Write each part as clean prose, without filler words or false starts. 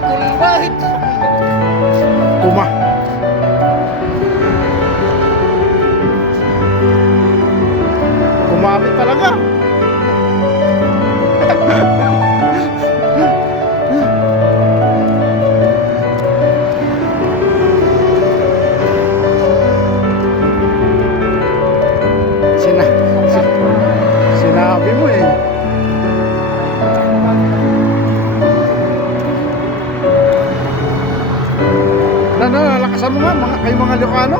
Kulbait. Tuma. Kumapit talaga. Sina, sinabi mo eh. Lakasan mo nga kayo mga Ilocano.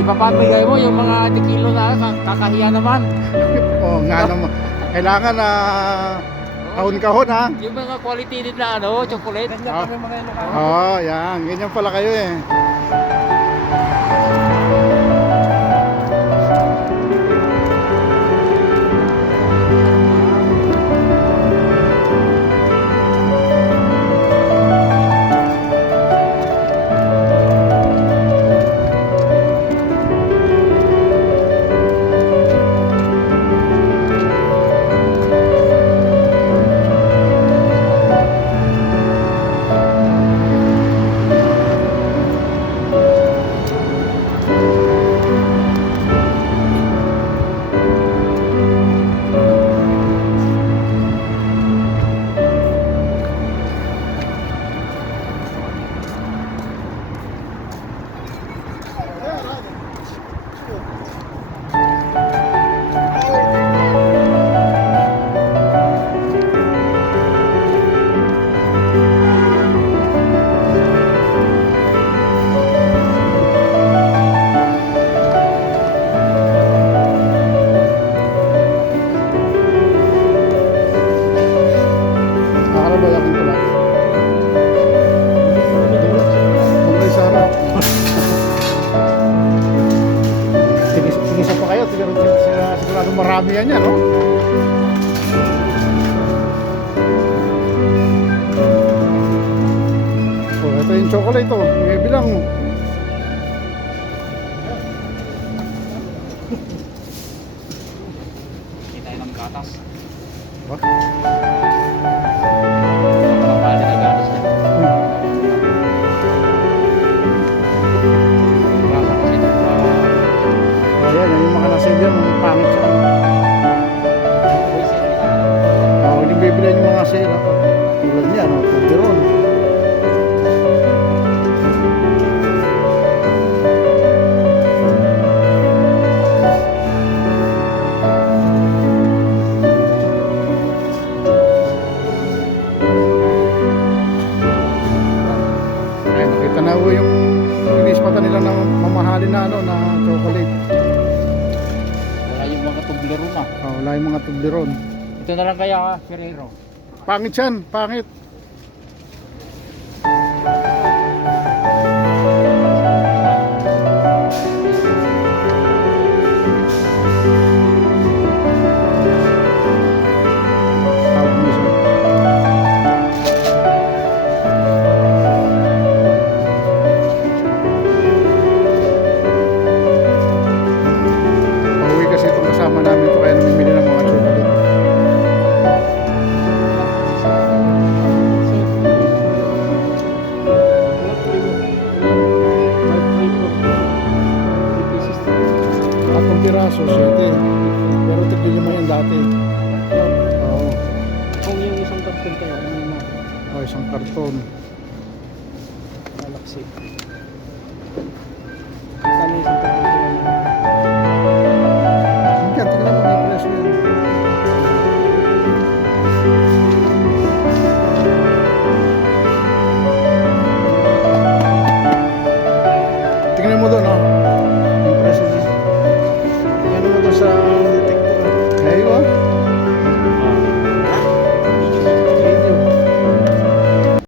Ipapamigay mo yung mga tikilo na kakahiya naman. Oo nga naman. Kailangan na kahon-kahon ha. Yung mga quality din na chocolate. Ganyan kami mga Ilocano. Oo, yan. Ganyan pala kayo eh. Sigurado marami yan yan, no? So, ito yung chocolate, oh. May bilang, oh. Kita tayo ng gatas. What? Mabali na gatas niya. Rasa kasi ito Ayan, yung mga nasa dyan, yung pangit siya. Yung bibili yung mga sale, tulad niya, no? Tubleron. Ay, nakita na ko yung inispatan nila na mamahalin na, na chocolate. wala yung mga tubleron na. Wala yung mga tubleron. Ito na lang kaya Ferrero. Pangit yan, pangit. Pauwi kasi itong kasama namin ito kaya namimili ng mga chocolate. Atong piraso, 7. Pero tigil-5 yan dati. Oo. Kung yung isang karton kayo, ano yun na? Isang karton. Galaxy.